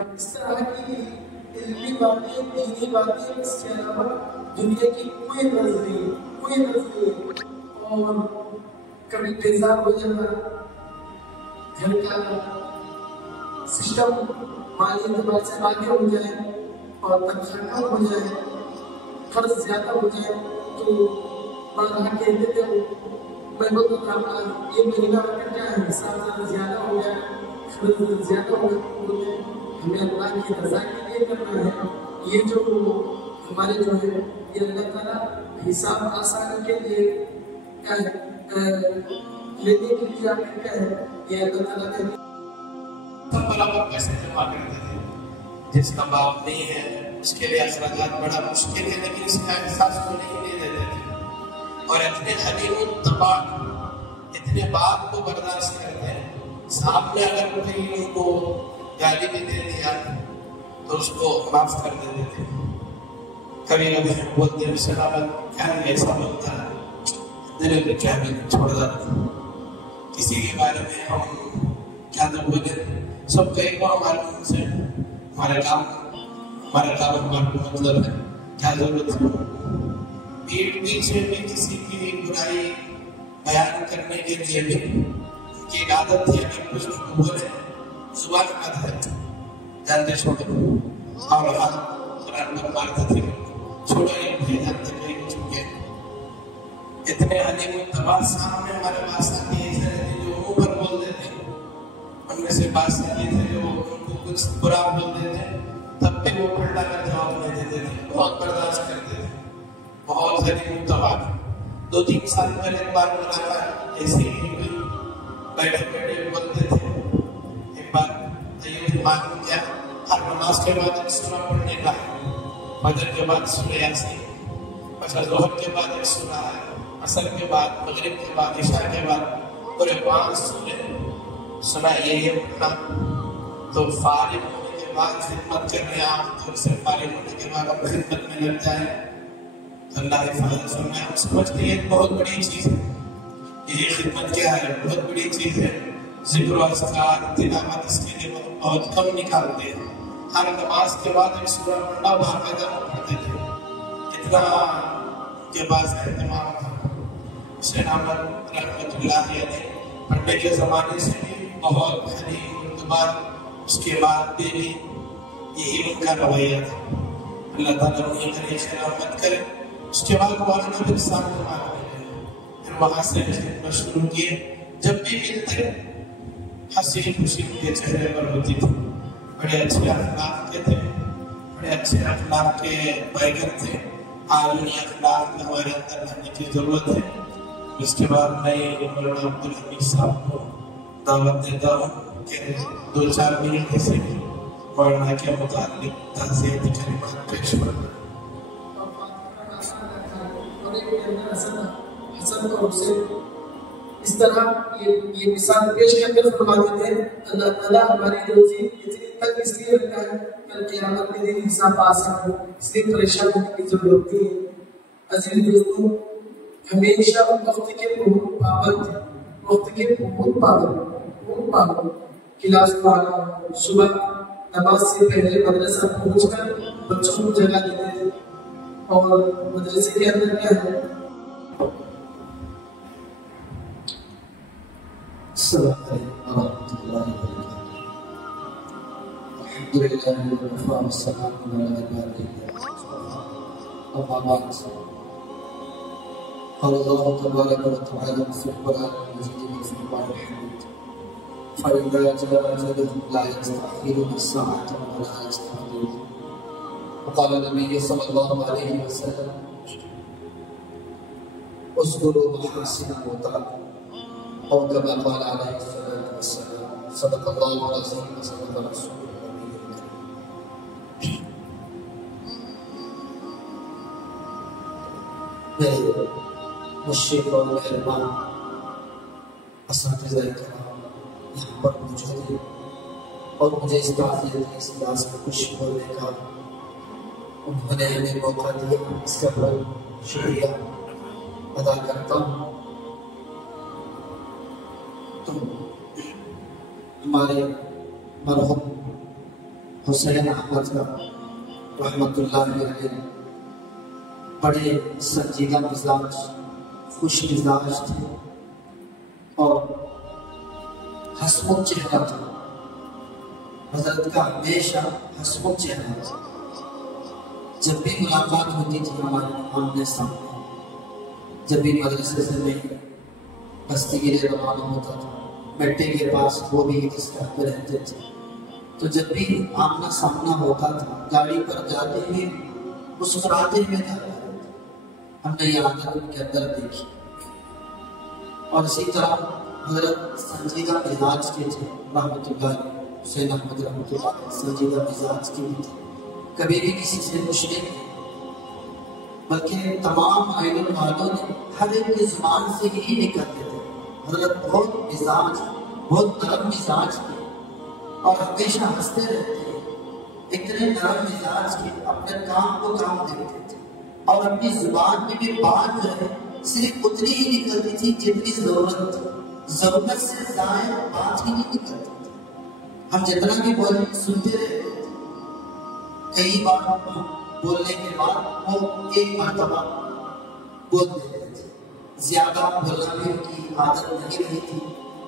اس طرح کی علمی باتیں، دینی باتیں، اس کے علاوہ دنیا کی کوئی غرض نہیں. اور کبھی تیزاب ہو جانا، گھر کا سسٹم مالی اعتبار سے آگے ہو جائے اور تنخواہ کم ہو جائے، قرض زیادہ ہو جائے، تو بارہا کہتے تھے میں بولتا تھا یہ مہینہ کا کیا ہے، حساب زیادہ ہو گیا، قرض زیادہ ہو گیا، ہمیں اللہ کی رضا کے لیے کرنا ہے. یہ جو ہمارے جو ہے یہ اللہ تعالیٰ حساب آسان کے لیے کیا ہے، لینے کے لیے آپ کیا ہے، یہ اللہ تعالیٰ کا برابر پیسے جمع کرتے تھے. جس کا باپ نہیں ہے اس کے لیے اخراجات بڑا مشکل ہے، لیکن اس کا احساس کو نہیں دیتے تھے. اور اتنے حلیم الطباع، اتنے باپ کو برداشت کرتے ہیں. صاحب نے اگر کہیں ان کو گالی بھی دے دیا تو اس کو معاف کر دیتے تھے. کبھی کبھی بولتے ہیں سلامت کیا ایسا بولتا ہے، میرے کو کیا بھی چھوڑ دیتا. کسی کے بارے میں ہم کیا نہ بولے، سب کہیں گا ہمارے من سے ہمارا کام ہمارا مطلب ہے، کیا ضرورت ہے. پیٹ پیچھے میں کسی کی برائی بیان کرنے کے لیے بھی ان کی ایک عادت تھی، اگر کچھ بولے زبان مت ہے جانتے چھوڑے، اور ہاتھ قرآن پر مارتے تھے چھوڑے نہیں جانتے کہیں کچھ کے. اتنے حلیم الطباع سامنے ہمارے پاس آتی ہے جو منہ پر بول دیتے، ان میں سے پاس آتی تھے جو ان کو کچھ برا بول دیتے تب بھی وہ پلٹا کر جواب نہیں دیتے تھے، بہت برداشت کرتے تھے. بہت حلیم الطباع. 2-3 سال پہلے ایک بار ملاقات ایسی ہی ہوئی، بیٹھے بیٹھے بولتے تھے. ایک بار یہ معلوم کیا ہر نماز کے بعد ایک سورہ پڑھنے کا ہے، فجر کے بعد سورہ یاسین، اچھا ظہر کے بعد ایک سورہ ہے، عصر کے بعد، مغرب کے بعد، عشاء کے بعد، پورے 5 سورے سنا. یہ پڑھنا تو فارغ ہونے کے بعد خدمت کرنے آپ تو سے فارغ ہونے کے بعد اب خدمت میں لگ جائیں. اللہ حفاظت فرمائے. ہم سمجھتے ہیں بہت بڑی چیز ہے یہ خدمت. کیا ہے؟ بہت بڑی چیز ہے. ذکر و اذکار تلاوت اس کے لیے بہت کم نکالتے ہیں. ہر نماز کے بعد ایک سورہ پڑھنا باقاعدہ پڑھتے تھے. اتنا کے پاس اہتمام تھا. حسین احمد رحمۃ اللہ علیہ پڑھنے کے زمانے سے بھی بہت حلیم الطباع، اس کے بعد بھی یہی ان کا رویہ تھا. اللہ تعالیٰ انہیں خیر رحمت کرے. اس کے بعد مولانا بن صاحب ہمارا پھر وہاں سے خدمت شروع کیے. جب بھی ملتے ہنسی خوشی ان کے چہرے پر ہوتی تھی. بڑے اچھے اخلاق کے تھے، بڑے اچھے اخلاق کے بیگر تھے. عالمی اخلاق ہمارے اندر لانے کی ضرورت ہے. اس کے بعد میں مولانا عبدالحمید صاحب کو دعوت دیتا ہوں کہ 2-4 منٹ سے مولانا کے متعلق تعزیتی کلمات پیش کریں. حسن اور حسین اس طرح یہ مثال پیش کر کے فرماتے تھے اللہ تعالیٰ ہماری روزی اتنی تک اس لیے رکھا ہے کہ قیامت کے دن حساب آسان ہو، اس لیے پریشان ہونے کی ضرورت نہیں ہے. عزیز دوستوں، ہمیشہ وقت کے بہت پابند کلاس کو آنا، صبح نماز سے پہلے مدرسہ پہنچ کر بچوں کو جگہ دیتے تھے. اور مدرسے کے اندر کیا ہے، السلام علیکم ورحمۃ اللہ وبرکاتہ. الحمدللہ وکفی والسلام علی عبادہ اما بعد. قال الله تبارك وتعالى في القرآن المجيد والفرقان الحميد فإذا جاء أجلهم لا يستأخرون ساعة ولا يستقدمون. وقال النبي صلى الله عليه وسلم اصبروا محاسن وتعبوا، أو كما قال عليه الصلاة والسلام. صدق الله العظيم وصدق رسوله النبي الكريم. میرے مشرق اور مہربان اساتذہ کرام یہاں پر موجود ہیں اور مجھے اس تعزیت اس اجلاس میں کچھ بولنے کا انہوں نے ہمیں موقع دیا، اس کا بہت شکریہ ادا کرتا ہوں. تو ہمارے مرحوم حسین احمد کا رحمت اللہ علیہ بڑے سنجیدہ مزاج، خوش مزاج تھے اور ہسمت چہرہ تھا. حضرت کا ہمیشہ ہسمت چہرہ تھا. جب بھی ملاقات ہوتی تھی ہمارے آمنے سامنے، جب بھی مدرسے سے میں بستی کے لیے روانہ ہوتا تھا، بیٹے کے پاس وہ بھی اس طرح پہ رہتے تھے، تو جب بھی آمنا سامنا ہوتا تھا گاڑی پر جاتے ہوئے مسکراتے ہوئے جاتے تھے. ہم نے یہ عادت ان کے اندر دیکھی. اور اسی طرح حضرت سنجیدہ مزاج کے تھے رحمۃ اللہ علیہ. حسین احمد رحمۃ اللہ علیہ سنجیدہ مزاج کے بھی تھے. کبھی بھی کسی سے خوش نہیں، بلکہ تمام آئین والوں نے ہر ایک کی زبان سے یہی نکلتے تھے. حضرت بہت مزاج، بہت نرم مزاج تھے اور ہمیشہ ہنستے رہتے ہیں. اتنے نرم مزاج کے اپنے کام کو کام دیتے تھے اور اپنی زبان میں بھی بات جو ہے صرف اتنی ہی نکلتی تھی جتنی ضرورت تھی. ضرورت سے زائد بات ہی نہیں نکلتی تھی. ہم جتنا بھی بولیں سنتے رہتے تھے. کئی بار بولنے کے بعد وہ ایک مرتبہ بول دیتے تھے. زیادہ بولنا بھی ان کی عادت نہیں رہی تھی،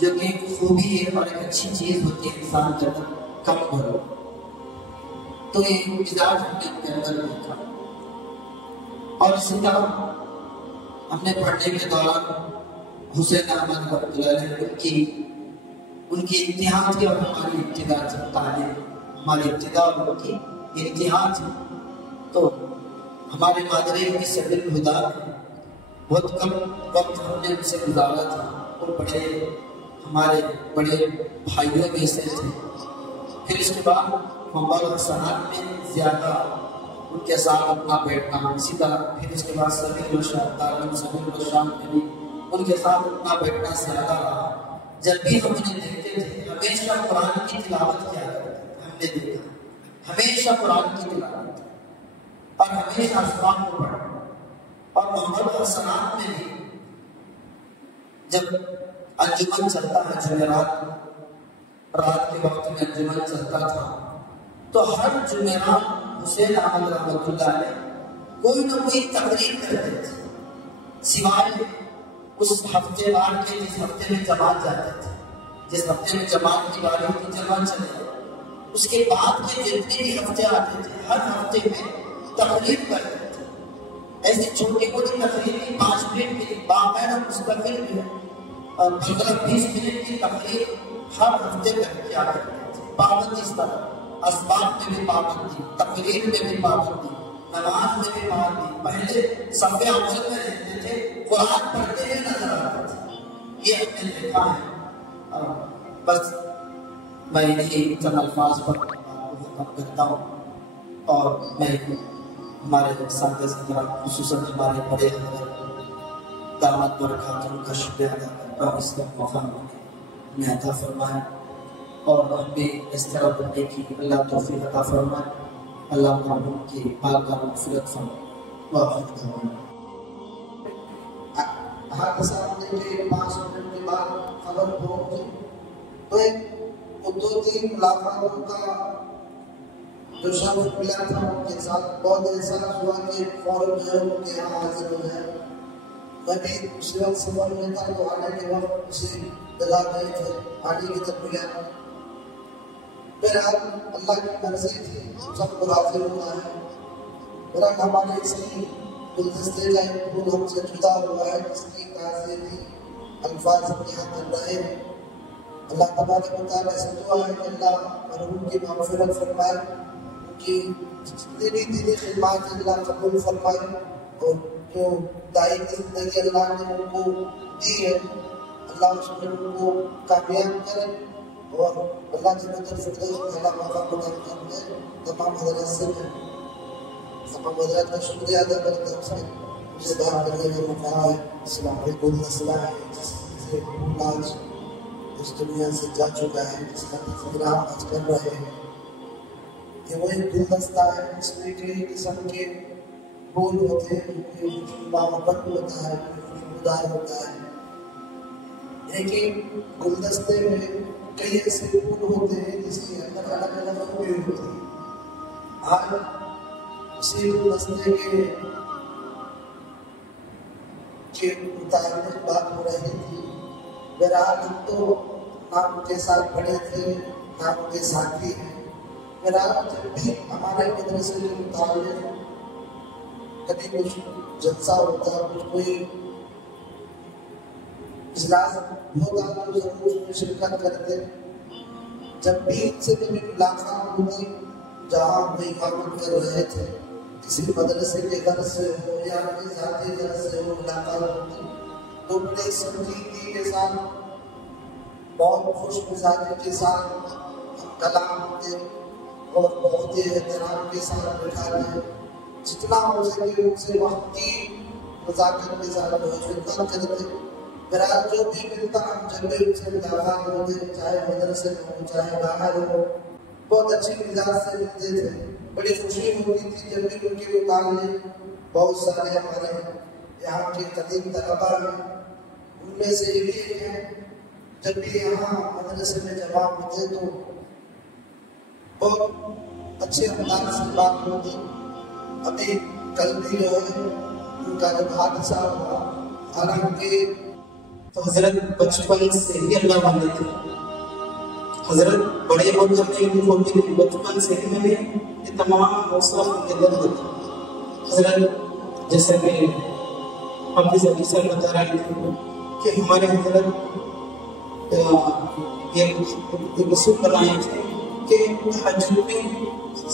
جو کہ ایک خوبی ہے اور ایک اچھی چیز ہوتی ہے انسان کے اندر. کم بولو. تو یہ مزاج ہم نے ان کے اندر دیکھا. اور اسی طرح ہم نے پڑھنے کے دوران حسین احمد رحمۃ اللہ علیہ ان کی اتحاد کی اور ہماری ابتدا تھی. تعلیم ہماری ابتدا اور ان کی اتحاد تھی. تو ہمارے مادری کی سبیل الہدیٰ میں بہت کم وقت ہم نے ان سے گزارا تھا. وہ ہمارے بڑے بھائیوں میں سے تھے. پھر اس کے بعد محمد حسنات میں زیادہ ان کے ساتھ اپنا بیٹھنا. اسی طرح پھر اس کے بعد سبیل الشام میں بھی ان کے ساتھ اپنا بیٹھنا زیادہ رہا. جب بھی ہم انہیں دیکھتے تھے ہمیشہ قرآن کی تلاوت کیا کرتے تھے. ہم نے دیکھا ہمیشہ قرآن کی تلاوت اور ہمیشہ اسباب کو پڑھنا. اور محمد حسنات میں بھی جب انجمن چلتا ہے، جمعرات رات کے وقت میں انجمن چلتا تھا، تو ہر جمعرات حسین احمد رحمۃ اللہ علیہ کوئی نہ کوئی تقریر کرتے تھے، سوائے اس ہفتے وار کے جس ہفتے میں جماعت جاتے تھے. جس ہفتے میں جماعت کی باری کی جماعت چلے، اس کے بعد کے جتنے بھی ہفتے آتے تھے ہر ہفتے میں تقریر کرتے تھے. ایسی چھوٹی موٹی تقریر کی 5 منٹ کی باقاعدہ مستقل میں 15-20 منٹ کی تقریر ہر ہفتے کر کیا کرتے تھے. پابندی اس طرح اسباب میں بھی پابندی، تقریر میں بھی پابندی، نماز میں بھی پابندی. پہلے صف اول میں رہتے تھے، قرآن پڑھتے ہوئے نظر آتے تھے. یہ ہم نے دیکھا ہے. بس میں انہیں چند الفاظ پر ختم کرتا ہوں اور میں ہمارے ساتھ خصوصاً ہمارے بڑے حضرت دامت برکاتہ کا شکریہ ادا کرتا ہوں. اس کا موقع ہمیں عطا فرمائے اور ہمیں اس طرح بننے کی اللہ توفیق عطا فرمائے. اللہ مرحوم کی بارگاہ میں مغفرت فرمائے. ہر سامنے کے 5 منٹ کے بعد خبر پہنچی تو ایک 2-3 ملاقاتوں کا جو شرف ملا تھا ان کے ساتھ بہت احساس ہوا کہ فوراً جو ہے ان کے یہاں حاضر ہو جائے. میں بھی اس وقت سفر میں تھا تو آنے کے وقت اسے جگہ گئے تھے، آنے کی طرف گیا. پھر اللہ کی مرضی تھی سب کو حاضر ہونا ہے. میرا ہمارے اسی گلدستے کا ایک پھول ہم سے جدا ہوا ہے جس کی تعزیتی الفاظ ہم یہاں کر رہے ہیں. اللہ تبارک و تعالیٰ سے دعا ہے کہ اللہ مرحوم کی مغفرت فرمائے، ان کی دینی خدمات اللہ قبول فرمائے اور جو دائی کی زندگی اللہ نے ان کو دی ہے اللہ اس میں ان کو کامیاب کرے اور اللہ جنت الفردوس میں اللہ مقام عطا فرمائے. تمام حضرات سے تمام حضرات کا شکریہ ادا کرتا ہوں. مجھے بات کرنے کا موقع ہے. السلام علیکم. مسئلہ ہے جس سے آج اس دنیا سے جا چکا ہے، جس کا تذکرہ آج کر رہے ہیں. یہ وہی گلدستہ ہے جس میں کئی قسم کے پھول ہوتے ہیں، کوئی محبت ہوتا ہے، کوئی خوشبودار ہوتا ہے. لیکن گلدستے میں کئی ایسے پھول ہوتے ہیں جس کے اندر الگ الگ خوبی ہوتی ہے. آج اسی مسئلے کے متعلق بات ہو رہی تھی. بہرحال ہم تو نام کے ساتھ پڑھے تھے، نام کے ساتھی ہیں. بہرحال جب بھی ہمارے مدرسے کے متعلق کبھی کچھ جلسہ ہوتا، کچھ کوئی اجلاس ہوتا تو ضرور اس میں شرکت کرتے. جب بھی ان سے کبھی ملاقات ہوتی، جہاں ہم اقامت کر رہے تھے، کسی مدرسے کے غرض سے ہو یا اپنی ذاتی غرض سے ہو، ملاقات ہوتی تو بڑے سنجیدگی کے ساتھ، بہت خوش مزاجی کے ساتھ کلام ہوتے اور بہت احترام کے ساتھ بٹھاتے. جتنا ہو سکے ان سے وقت کی مذاکرت کے ساتھ خدمت کرتے. بہرحال جو بھی ملتا ہم جب بھی ان سے ملاقات ہوتے، چاہے مدرسے میں ہو چاہے باہر ہو، بہت اچھی مزاج سے ملتے تھے. بڑی خوشی ہوتی تھی جب بھی ان کے متعلق. بہت سارے ہمارے یہاں کے قدیم طلبا ہیں، ان میں سے یہ بھی ایک ہیں. جب بھی یہاں مدرسے میں جمع ہوتے تو بہت اچھے انداز سے بات ہوتی. ابھی کل بھی جو ہے ان کا جب حادثہ ہوا، حالانکہ تو حضرت بچپن سے ہی اللہ والے تھے. حضرت بڑے ہو جب ان کو بھی بچپن سے ہی میں یہ تمام موسم کے اندر ہوتا. حضرت جیسے کہ حافظ علی صاحب بتا رہے تھے کہ ہمارے حضرت یہ اصول بنائے تھے کہ تہجد میں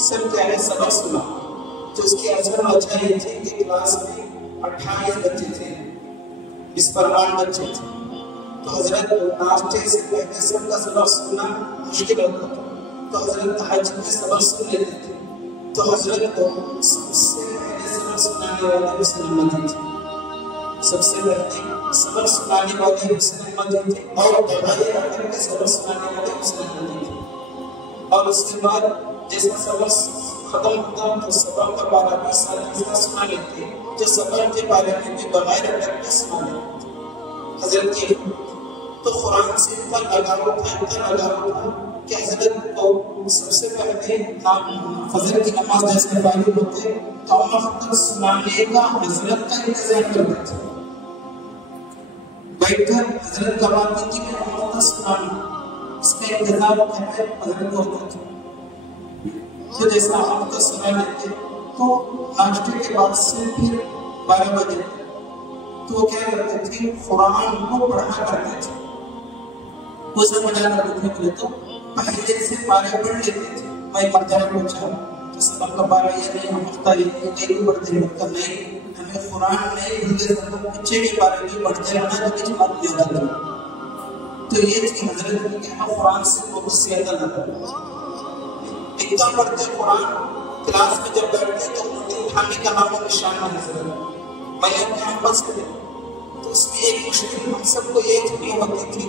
سب پیارے سبق سنا. تو اس کی اثر وجہ یہ تھی کہ کلاس میں 28 بچے تھے، 20 بچے تھے. تو حضرت ناشتے سے پہلے سب کا سبق سننا مشکل ہوتا تھا، تو حضرت تہجد میں سبق سن لیتے تھے. تو حضرت سب سے پہلے سبق سنانے والے حسین احمد تھے. سب سے پہلے سبق سنانے والے حسین احمد تھے اور بغیر ادب کے سبق سنانے والے حسین احمد تھے. اور اس کے بعد جیسا سبق ختم ہوتا تو سبق کا بارہ بھی ساتھ سنا لیتے، جو سبق کے بارے میں بھی بغیر ادب کے سنا لیتے. حضرت کی تو قرآن سے اتنا لگاؤ تھا کہ حضرت کو سب سے پہلے فجر کی نماز جیسے فارغ ہوتے تو وقت سنانے کا حضرت کا انتظار کرتے تھے. بیٹھ کر حضرت کا بات کی کہ وقت سنانا، اس کا انتظار حضرت کو ہوتا تھا. تو جیسا وقت سنا لیتے تو ناشتے کے بعد سے پھر 12 بجے تو وہ کیا کرتے تھے، قرآن کو پڑھا کرتے تھے. وہ سمجھا کرتے تھے تو پہلے سے پارے پڑھ لیتے تھے. میں مرجع پوچھا تو سبق کا پارا یہ نہیں، ہم ہفتہ یہ نہیں پڑھتے، مطلب نہیں ہمیں قرآن نہیں بھولے پیچھے کے بارے میں پڑھتے رہنا تو کچھ بات نہیں آتا. تو یہ تھی حضرت کہ ہم قرآن سے بہت زیادہ لگا اتنا پڑھتے قرآن. کلاس میں جب بیٹھتے تو انہیں اٹھانے کا نام و نشان نہیں حضرت. میں اپنے ہم بس کرے تو اس کی ایک مشکل ہم سب کو یہ تھی ہوتی تھی،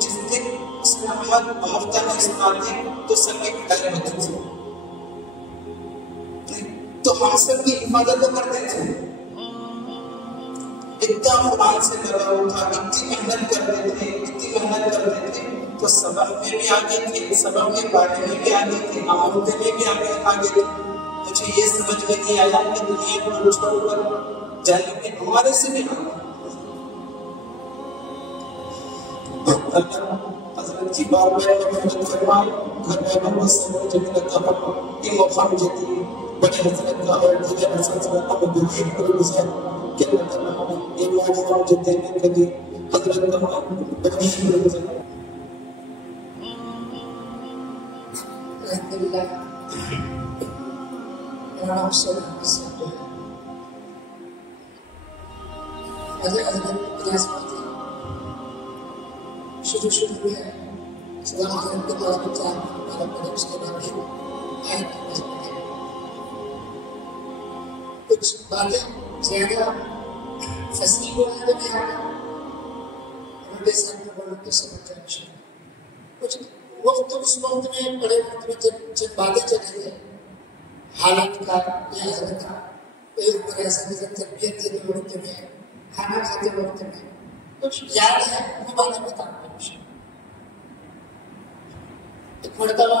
جس دن اس میں احمد ہفتہ نہیں سناتے تو سب کی پٹائی ہوتی تھی. تو ہم سب کی حفاظت کرتے تھے. اتنا قرآن سے لگاؤ تھا، اتنی محنت کرتے تھے تو سبق میں بھی آگے تھے، سبق میں پڑھنے میں بھی آگے تھے، عملتے میں بھی آگے تھے. مجھے یہ سمجھ میں نہیں آیا کہ دنیا کو چھوڑ کر جانے میں ہمارے سے بھی حضرت کی بار محمد فرمائے گھر میں محمد صلی اللہ علیہ وسلم یہ موقع مجھے دی بڑے حضرت کا اور دیگر حضرت کا میں دنیا کو گزار کہ اللہ تعالیٰ یہ موقع مجھے دینے کے لیے حضرت کا بڑی شکر ہے. الحمدللہ میرا نام سلام صاحب ہے. حضرت ریاض پاتی شروع میں سلام کرنے کے بعد بچہ میرا پڑھے اس کے بعد بھی کچھ باتیں زیادہ فصیح ہو جاتے ہیں بے سامنے بڑھوں کے سمجھ جانشن کچھ وقت اس وقت میں بڑے وقت میں جب باتیں چلے گئے حالت کا یا حضرت کا کوئی عمر ایسا نہیں تربیت دینے وقت میں کھانا کھاتے وقت میں کچھ یاد ہے وہ باتیں بتاؤں گا. ایک مرتبہ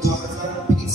2020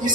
30